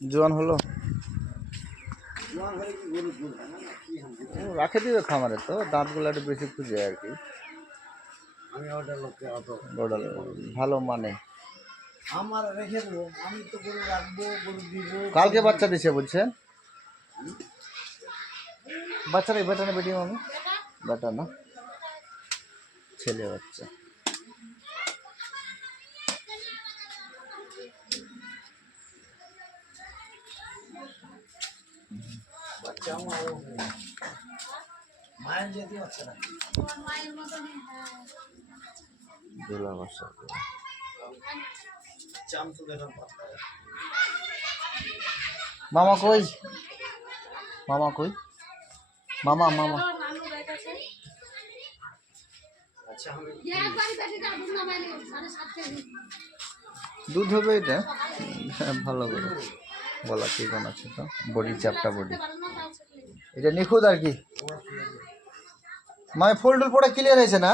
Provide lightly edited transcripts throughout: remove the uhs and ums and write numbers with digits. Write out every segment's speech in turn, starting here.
জোয়ান হলো? রাখে দিবে খামারে, তো দাঁতগুলো একটু বেশি খুঁজে আর কি। ভালো মানে আমার রেখে দেবো, আমি তো গরু রাখবো, গরু দিব। কালকে বাচ্চা দিছে বলছেন? বাচ্চাটা বেটা না বেটি মামি? বেটা না, ছেলে বাচ্চা। মায়ের যদি বাচ্চা না দুলা বাচ্চা চামচু দেখলাম। মামা কই? মামা কই? মামা মামা দুধ হবে এটা? ভালো করে বলা চিকন আছে তো, বডি চাপটা বডি, এটা নিখুঁত আর কি। মানে ফুল টুল পড়ে ক্লিয়ার হয়েছে না?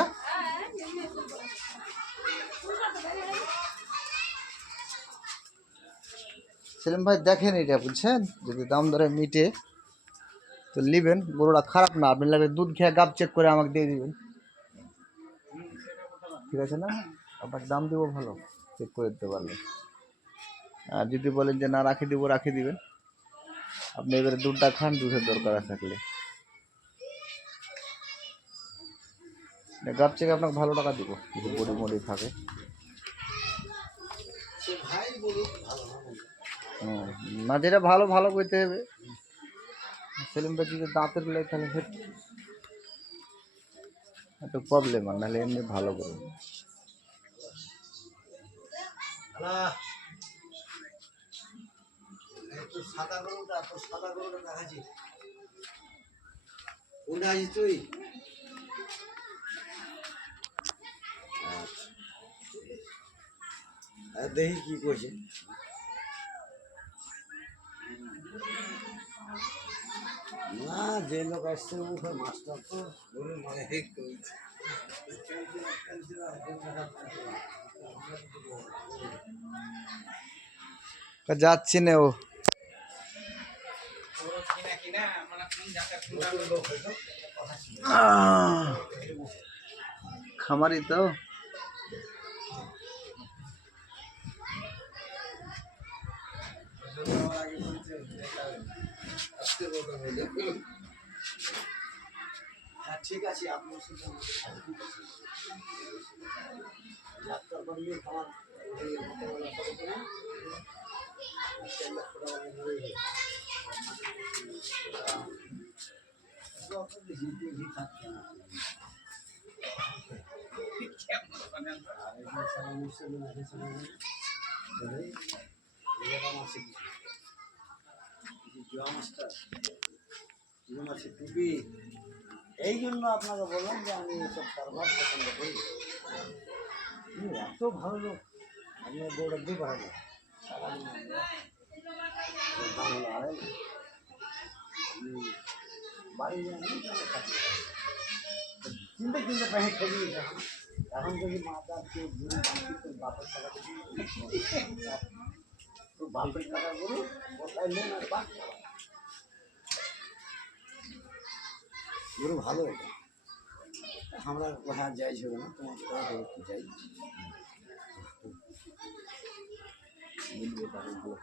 সেলিম ভাই দেখেন এটা, বুঝছেন, যদি দাম দরে মিটে তো নিবেন। গরুটা খারাপ না, আপনি লাগলে দুধ খেয়ে গাব চেক করে আমাকে দিয়ে দিবেন, ঠিক আছে না? আপনাকে দাম দেবো ভালো, চেক করে দিতে পারলে। আর যদি বলেন যে না রাখি দিব, রাখি দিবেন। আপনি এবারে দুধটা খান, দুধের দরকার থাকলে গাব চেক আপনাকে ভালো টাকা দিব, যদি বডি মডি থাকে। না, যেটা ভালো ভালো করতে হবে। সেলিম ভাই যদি দাঁতের গুলো তাহলে একটু প্রবলেম, আর নাহলে এমনি ভালো করুন। সাদা গরুটা, তো সাদা গরুটা দেখাচ্ছি। কোনটা আছিস তুই? দেখি কি করছে। না, যে লোক আসছে মুখে মাস্টার তো গরু মানে যাচ্ছি না ও খামারি তো। হ্যাঁ ঠিক আছে, আপনার সাথে ডাক্তার বানিয়ে খাওয়ার থাকছে না। টুপি, এই জন্য আপনাকে বললাম যে আমি এসব কারবার পছন্দ করি। এত ভালো লোক, আপনি দৌড়ে দিয়ে পারবেন বাড়ি চিন্তা চিন্তা পাখি খেলি। এখন যদি মাথা কেউ ঘুরি তোর বাপের টাকা তোর বাপের টাকা গরু কোথায় নেন আর বাদ গরু ভালো। এটা আমরা কোথায় যাই ছিল না, তোমার কোথায় যাই বুঝবে তাহলে ভালো।